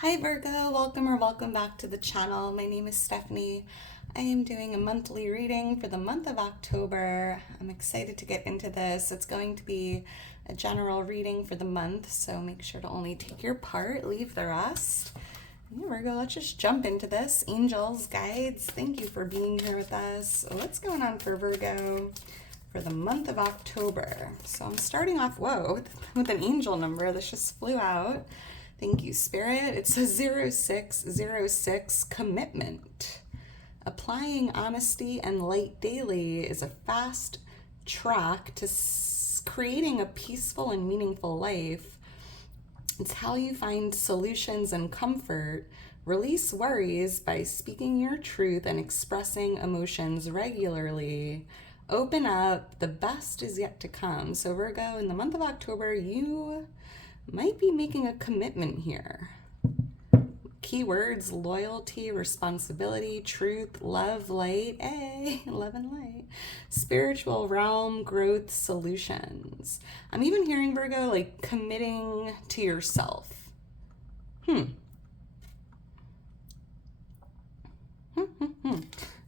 Hi Virgo, welcome back to the channel. My name is Stephanie. I am doing a monthly reading for the month of October. I'm excited to get into this. It's going to be a general reading for the month, so make sure to only take your part, leave the rest. Yeah, Virgo, let's just jump into this. Angels, guides, thank you for being here with us. What's going on for Virgo for the month of October? So I'm starting off, with an angel number. This just flew out. Thank you, Spirit. It says 0606, commitment. Applying honesty and light daily is a fast track to creating a peaceful and meaningful life. It's how you find solutions and comfort. Release worries by speaking your truth and expressing emotions regularly. Open up. The best is yet to come. So Virgo, in the month of October, you might be making a commitment here. Keywords: loyalty, responsibility, truth, love, light, love and light, spiritual realm, growth, solutions. I'm even hearing, Virgo, like committing to yourself.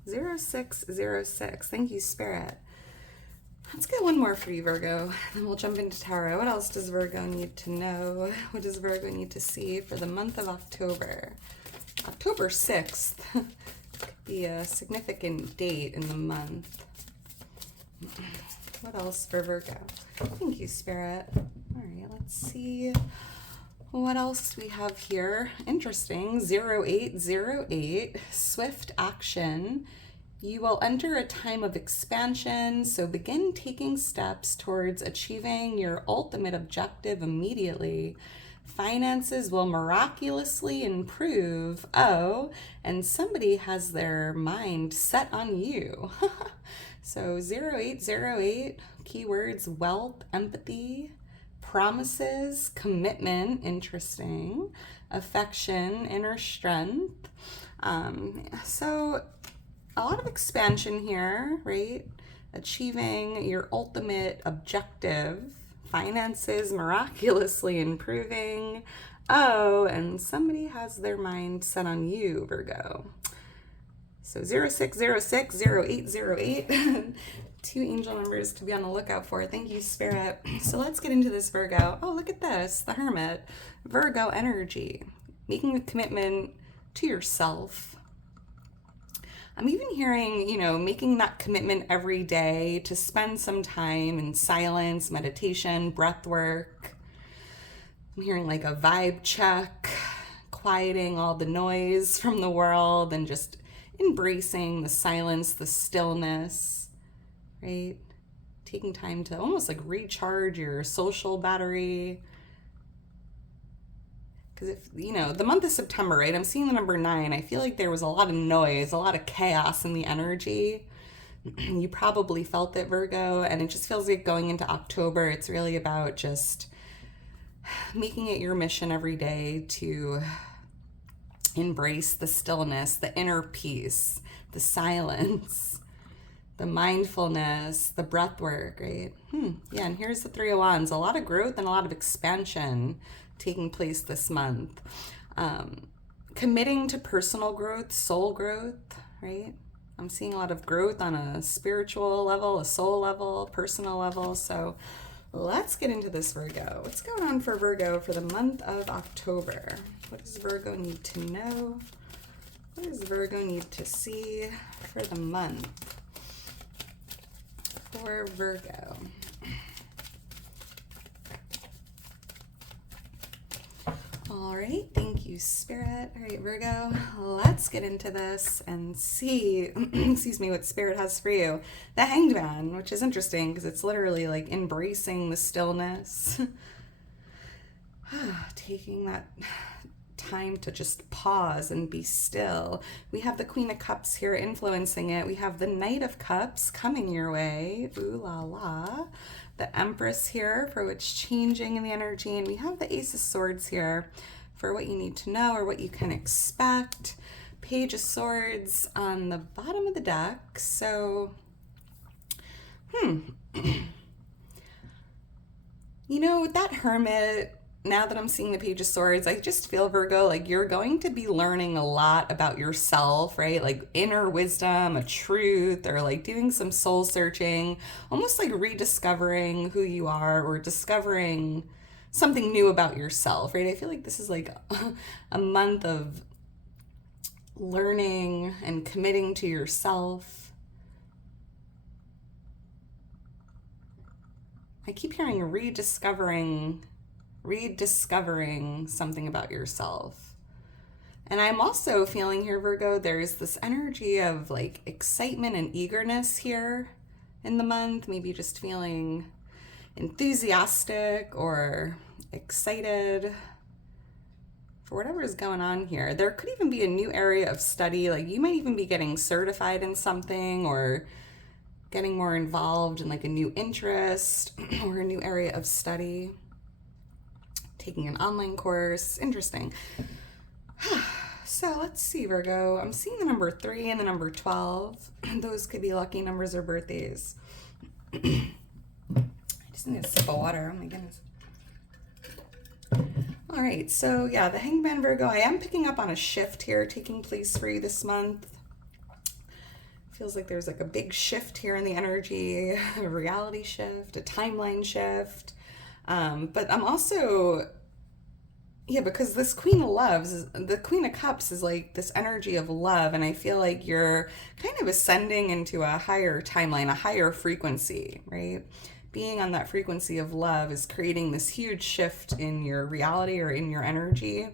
0606. Thank you, Spirit. Let's get one more for you, Virgo, then we'll jump into tarot. What else does Virgo need to know? What does Virgo need to see for the month of October? October 6th could be a significant date in the month. What else for Virgo? Thank you, Spirit. All right, let's see what else we have here. Interesting. 0808, swift action. You will enter a time of expansion, so begin taking steps towards achieving your ultimate objective immediately. Finances will miraculously improve. Oh, and somebody has their mind set on you. So 0808, keywords: wealth, empathy, promises, commitment, interesting, affection, inner strength. So a lot of expansion here, right? Achieving your ultimate objective. Finances miraculously improving. Oh, and somebody has their mind set on you, Virgo. So 0606, 0808. Two angel numbers to be on the lookout for. Thank you, Spirit. So let's get into this, Virgo. Oh, look at this. The Hermit. Virgo energy. Making a commitment to yourself. I'm even hearing, making that commitment every day to spend some time in silence, meditation, breath work. I'm hearing like a vibe check, quieting all the noise from the world and just embracing the silence, the stillness, right? Taking time to almost like recharge your social battery. Because the month of September, right, I'm seeing the number 9. I feel like there was a lot of noise, a lot of chaos in the energy. You probably felt it, Virgo, and it just feels like going into October, it's really about just making it your mission every day to embrace the stillness, the inner peace, the silence, the mindfulness, the breath work, right? Yeah, and here's the 3 of Wands. A lot of growth and a lot of expansion taking place this month. Committing to personal growth, soul growth, right? I'm seeing a lot of growth on a spiritual level, a soul level, personal level. So let's get into this, Virgo. What's going on for Virgo for the month of October? What does Virgo need to know? What does Virgo need to see for the month for Virgo? All right, thank you, Spirit. All right, Virgo, let's get into this and see, excuse me, what Spirit has for you. The Hanged Man, which is interesting because it's literally like embracing the stillness, taking that time to just pause and be still. We have the Queen of Cups here influencing it. We have the Knight of Cups coming your way. Ooh la la. The Empress here for what's changing in the energy, and we have the Ace of Swords here for what you need to know or what you can expect. Page of Swords on the bottom of the deck. So with that Hermit now that I'm seeing the Page of Swords, I just feel, Virgo, like you're going to be learning a lot about yourself, right? Like inner wisdom, a truth, or like doing some soul searching, almost like rediscovering who you are or discovering something new about yourself, right? I feel like this is like a month of learning and committing to yourself. I keep hearing rediscovering something about yourself. And I'm also feeling here, Virgo, there's this energy of like excitement and eagerness here in the month, maybe just feeling enthusiastic or excited for whatever is going on here. There could even be a new area of study, like you might even be getting certified in something or getting more involved in like a new interest or a new area of study, taking an online course. Interesting. So let's see, Virgo. I'm seeing the number 3 and the number 12. Those could be lucky numbers or birthdays. I just need a sip of water. Oh my goodness. All right, so yeah, the Hangman, Virgo, I am picking up on a shift here taking place for you this month. Feels like there's like a big shift here in the energy, a reality shift, a timeline shift. But I'm also, yeah, because this Queen of Loves, the Queen of Cups is like this energy of love. And I feel like you're kind of ascending into a higher timeline, a higher frequency, right? Being on that frequency of love is creating this huge shift in your reality or in your energy.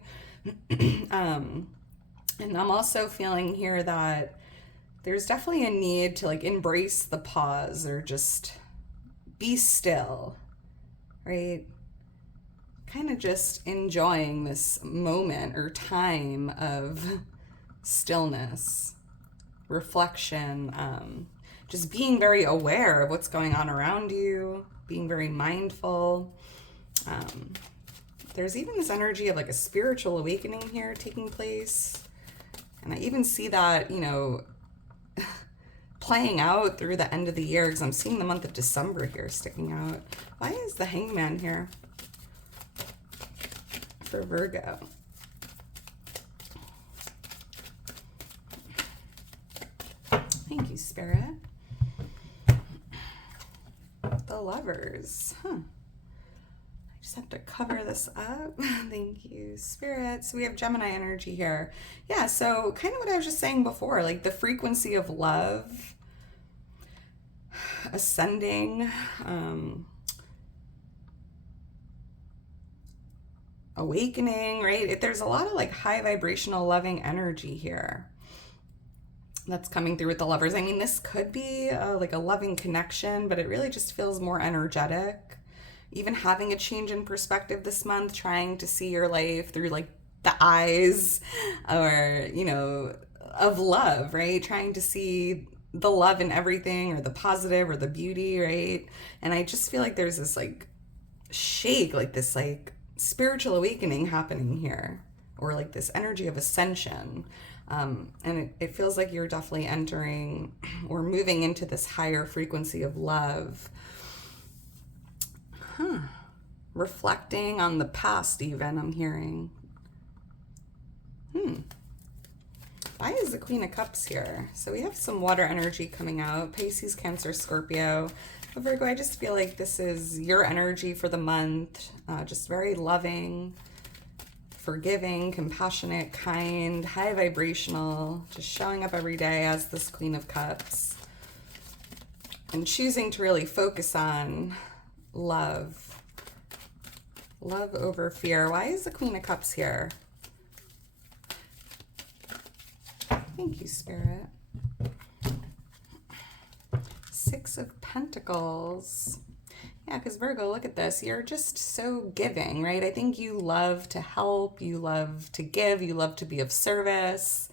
And I'm also feeling here that there's definitely a need to like embrace the pause or just be still, right? Kind of just enjoying this moment or time of stillness, reflection, just being very aware of what's going on around you, being very mindful. There's even this energy of like a spiritual awakening here taking place. And I even see that, you know, playing out through the end of the year, because I'm seeing the month of December here sticking out. Why is the Hangman here for Virgo? Thank you, Spirit. The Lovers. I just have to cover this up. Thank you, Spirit. So we have Gemini energy here. Yeah, so kind of what I was just saying before, like the frequency of love ascending, awakening, right? There's a lot of like high vibrational loving energy here that's coming through with the Lovers. I mean, this could be like a loving connection, but it really just feels more energetic. Even having a change in perspective this month, trying to see your life through like the eyes or, you know, of love, right? Trying to see the love in everything or the positive or the beauty, right? And I just feel like there's this like shake, like this like spiritual awakening happening here, or like this energy of ascension. And it feels like you're definitely entering or moving into this higher frequency of love. Reflecting on the past even, I'm hearing. Why is the Queen of Cups here? So we have some water energy coming out. Pisces, Cancer, Scorpio. But Virgo, I just feel like this is your energy for the month. Just very loving, forgiving, compassionate, kind, high vibrational. Just showing up every day as this Queen of Cups. And choosing to really focus on love. Love over fear. Why is the Queen of Cups here? Thank you, Spirit. Six of Pentacles. Yeah, because Virgo, look at this. You're just so giving, right? I think you love to help. You love to give. You love to be of service.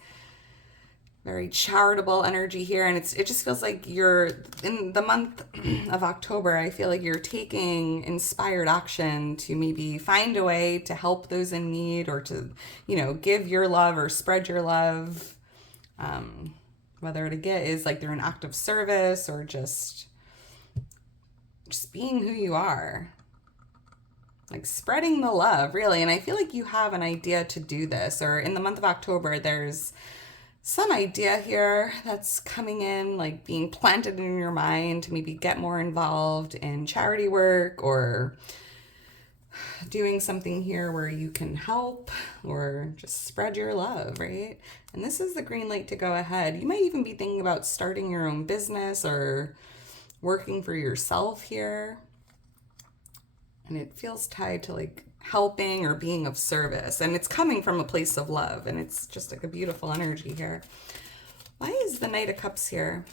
Very charitable energy here. And it just feels like you're, in the month of October, I feel like you're taking inspired action to maybe find a way to help those in need or to, you know, give your love or spread your love. Whether to get is like through an act of service or just being who you are. like spreading the love, really. And I feel like you have an idea to do this, or in the month of October, there's some idea here that's coming in, like being planted in your mind to maybe get more involved in charity work or doing something here where you can help or just spread your love, right? And this is the green light to go ahead. You might even be thinking about starting your own business or working for yourself here. And it feels tied to like helping or being of service. And it's coming from a place of love. And it's just like a beautiful energy here. Why is the Knight of Cups here?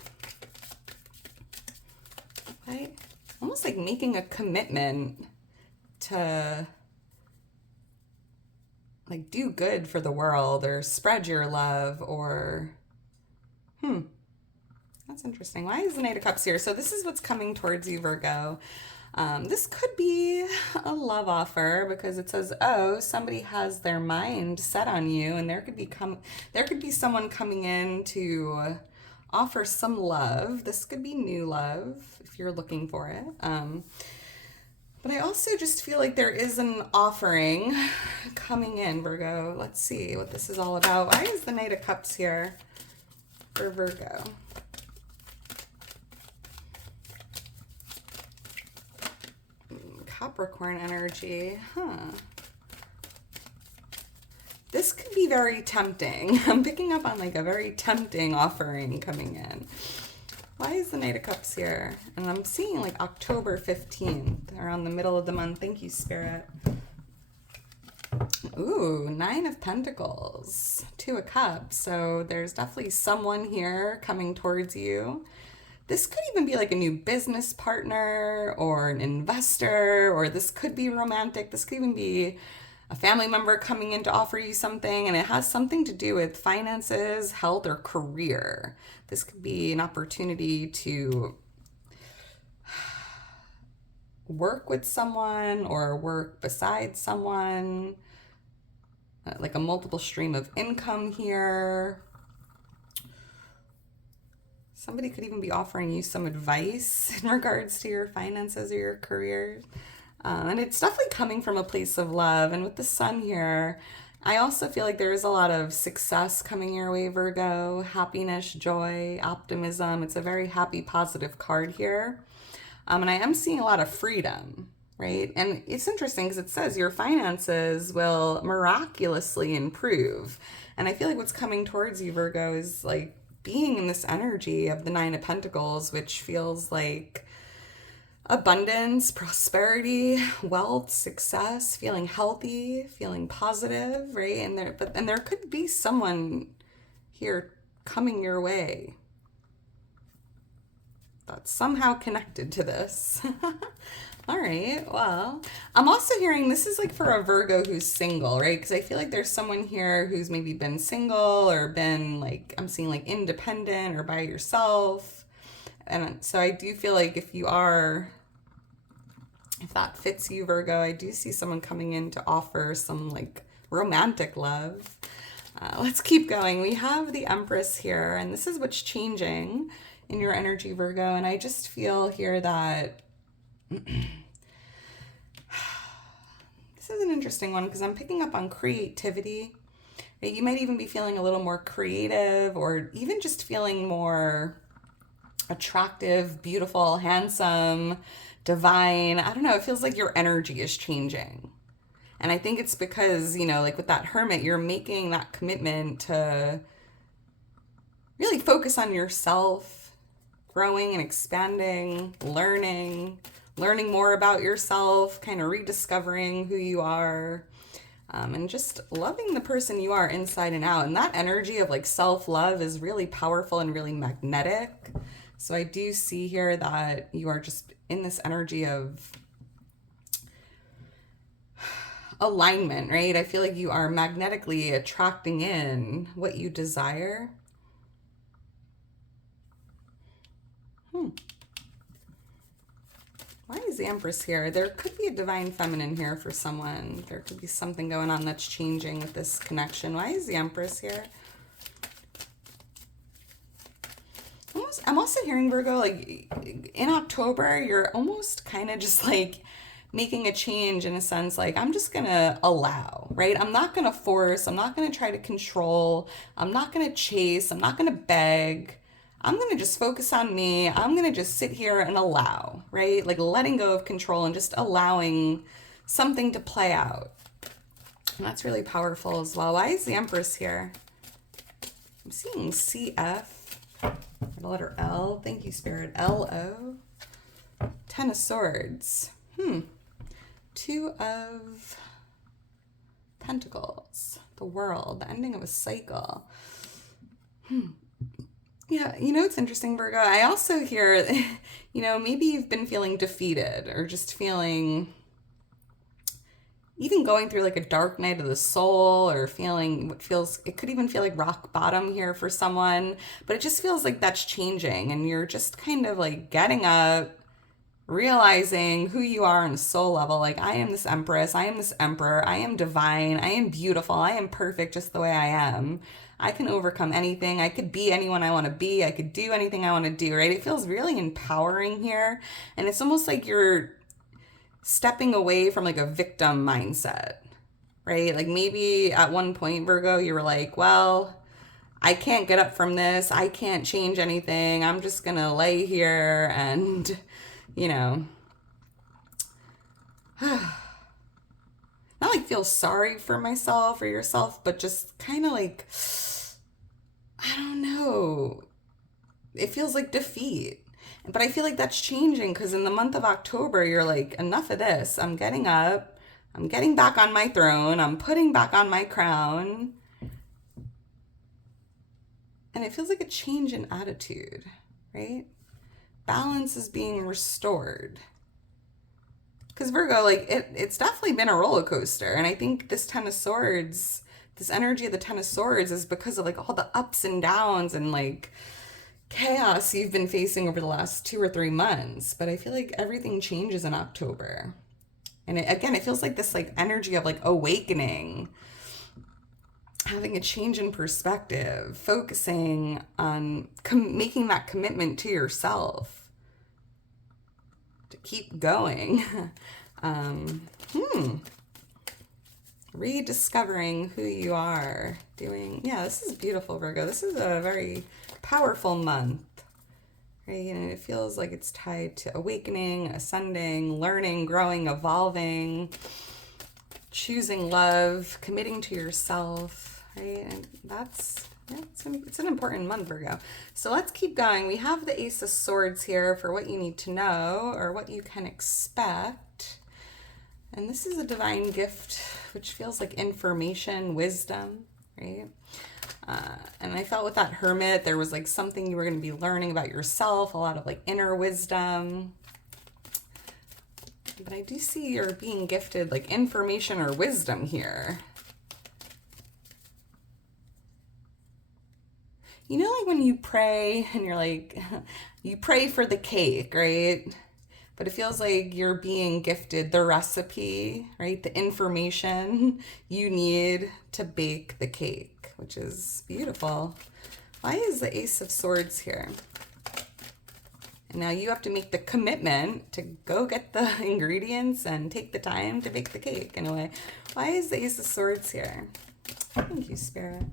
Right? Almost like making a commitment to like do good for the world or spread your love or that's interesting. Why is the Knight of Cups here? So this is what's coming towards you, Virgo. This could be a love offer because it says, oh, somebody has their mind set on you, and there could be someone coming in to offer some love. This could be new love if you're looking for it. But I also just feel like there is an offering coming in, Virgo. Let's see what this is all about. Why is the Knight of Cups here for Virgo? Capricorn energy, This could be very tempting. I'm picking up on like a very tempting offering coming in. Why is the Knight of Cups here? And I'm seeing like October 15th, around the middle of the month. Thank you, Spirit. Ooh, Nine of Pentacles, Two of Cups. So there's definitely someone here coming towards you. This could even be like a new business partner or an investor, or this could be romantic. This could even be a family member coming in to offer you something, and it has something to do with finances, health, or career. This could be an opportunity to work with someone or work beside someone, like a multiple stream of income here. Somebody could even be offering you some advice in regards to your finances or your career. And it's definitely coming from a place of love. And with the Sun here, I also feel like there is a lot of success coming your way, Virgo. Happiness, joy, optimism. It's a very happy, positive card here. And I am seeing a lot of freedom, right? And it's interesting because it says your finances will miraculously improve. And I feel like what's coming towards you, Virgo, is like being in this energy of the Nine of Pentacles, which feels like abundance, prosperity, wealth, success, feeling healthy, feeling positive, right? And there could be someone here coming your way that's somehow connected to this. All right, well, I'm also hearing this is like for a Virgo who's single, right? Because I feel like there's someone here who's maybe been single or been like, I'm seeing like independent or by yourself. And so I do feel like if that fits you, Virgo, I do see someone coming in to offer some like romantic love. Let's keep going. We have the Empress here, and this is what's changing in your energy, Virgo. And I just feel here that this is an interesting one because I'm picking up on creativity. You might even be feeling a little more creative or even just feeling more attractive, beautiful, handsome, divine. I don't know. It feels like your energy is changing. And I think it's because, like with that Hermit, you're making that commitment to really focus on yourself, growing and expanding, learning more about yourself, kind of rediscovering who you are, and just loving the person you are inside and out. And that energy of like self-love is really powerful and really magnetic. So I do see here that you are just in this energy of alignment, right? I feel like you are magnetically attracting in what you desire. Why is the Empress here? There could be a divine feminine here for someone. There could be something going on that's changing with this connection. Why is the Empress here? I'm also hearing, Virgo, like in October, you're almost kind of just like making a change in a sense, like I'm just gonna allow, right? I'm not gonna force, I'm not gonna try to control, I'm not gonna chase, I'm not gonna beg. I'm gonna just focus on me. I'm gonna just sit here and allow, right? Like letting go of control and just allowing something to play out. And that's really powerful as well. Why is the Empress here? I'm seeing CF, the letter L. Thank you, Spirit. LO. Ten of Swords. Two of Pentacles. The World. The ending of a cycle. Yeah, you know, it's interesting, Virgo. I also hear, you know, maybe you've been feeling defeated or just feeling, even going through like a dark night of the soul, or feeling what feels, it could even feel like rock bottom here for someone, but it just feels like that's changing and you're just kind of like getting up, realizing who you are on a soul level. Like, I am this Empress, I am this Emperor, I am divine, I am beautiful, I am perfect just the way I am. I can overcome anything. I could be anyone I want to be. I could do anything I want to do, right? It feels really empowering here. And it's almost like you're stepping away from like a victim mindset, right? Like maybe at one point, Virgo, you were like, well, I can't get up from this. I can't change anything. I'm just going to lay here and, you know, not like feel sorry for myself or yourself, but just kind of like, I don't know. It feels like defeat. But I feel like that's changing because in the month of October, you're like, enough of this. I'm getting up. I'm getting back on my throne. I'm putting back on my crown. And it feels like a change in attitude, right? Balance is being restored. Because Virgo, like, it's definitely been a roller coaster. And I think this Ten of Swords, this energy of the Ten of Swords is because of like all the ups and downs and like chaos you've been facing over the last 2 or 3 months. But I feel like everything changes in October. And again, it feels like this like energy of like awakening, having a change in perspective, focusing on making that commitment to yourself to keep going. Rediscovering who you are. Yeah, this is beautiful, Virgo. This is a very powerful month, right? And it feels like it's tied to awakening, ascending, learning, growing, evolving, choosing love, committing to yourself, right? And it's an important month, Virgo. So let's keep going. We have the Ace of Swords here for what you need to know or what you can expect. And this is a divine gift, which feels like information, wisdom, right? And I felt with that Hermit, there was like something you were going to be learning about yourself, a lot of like inner wisdom. But I do see you're being gifted like information or wisdom here. You know, like when you pray and you're like, you pray for the cake, right? But it feels like you're being gifted the recipe, right? The information you need to bake the cake, which is beautiful. Why is the Ace of Swords here? And now you have to make the commitment to go get the ingredients and take the time to bake the cake in a way. Why is the Ace of Swords here? Thank you, Spirit.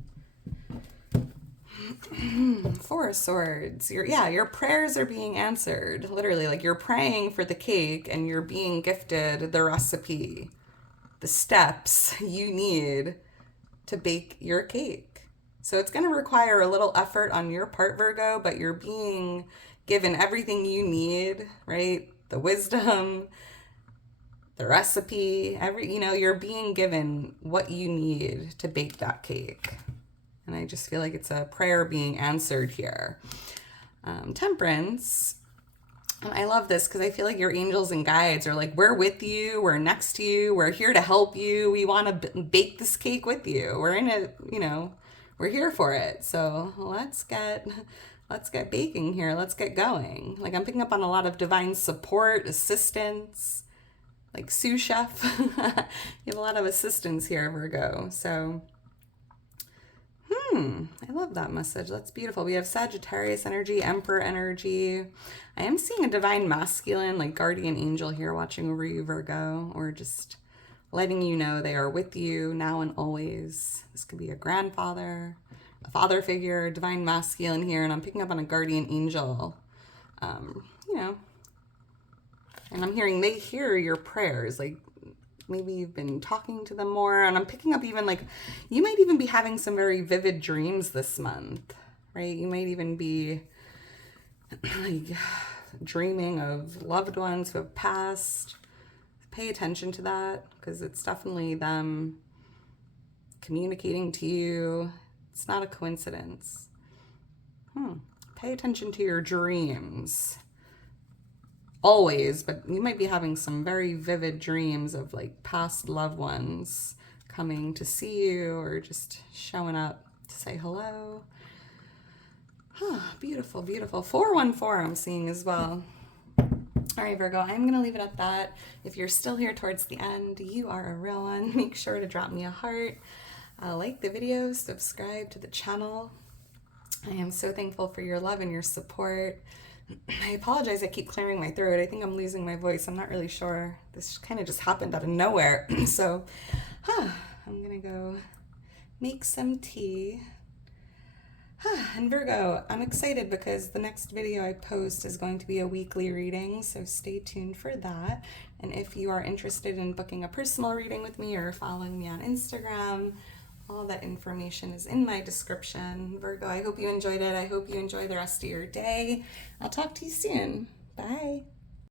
Four of Swords. Your prayers are being answered. Literally, like you're praying for the cake and you're being gifted the recipe, the steps you need to bake your cake. So it's going to require a little effort on your part, Virgo, but you're being given everything you need, right? The wisdom, the recipe, you're being given what you need to bake that cake. And I just feel like it's a prayer being answered here. Temperance. And I love this because I feel like your angels and guides are like, we're with you. We're next to you. We're here to help you. We want to bake this cake with you. We're in it, we're here for it. So let's get baking here. Let's get going. Like I'm picking up on a lot of divine support, assistance, like sous chef. You have a lot of assistance here, Virgo. So, I love that message. That's beautiful. We have Sagittarius energy, Emperor energy. I am seeing a divine masculine, like guardian angel here watching over you, Virgo, or just letting you know they are with you now and always. This could be a grandfather, a father figure, divine masculine here, and I'm picking up on a guardian angel. You know, and I'm hearing they hear your prayers, like maybe you've been talking to them more, and I'm picking up even like you might even be having some very vivid dreams this month, right? You might even be like dreaming of loved ones who have passed. Pay attention to that because it's definitely them communicating to you. It's not a coincidence. Pay attention to your dreams. Always, but you might be having some very vivid dreams of like past loved ones coming to see you or just showing up to say hello. Beautiful, beautiful. 414 I'm seeing as well. All right, Virgo, I'm going to leave it at that. If you're still here towards the end, you are a real one. Make sure to drop me a heart, like the video, subscribe to the channel. I am so thankful for your love and your support. I apologize, I keep clearing my throat. I think I'm losing my voice. I'm not really sure. This kind of just happened out of nowhere. So, I'm gonna go make some tea. And Virgo, I'm excited because the next video I post is going to be a weekly reading, so stay tuned for that. And if you are interested in booking a personal reading with me or following me on Instagram, all that information is in my description. Virgo, I hope you enjoyed it. I hope you enjoy the rest of your day. I'll talk to you soon. Bye.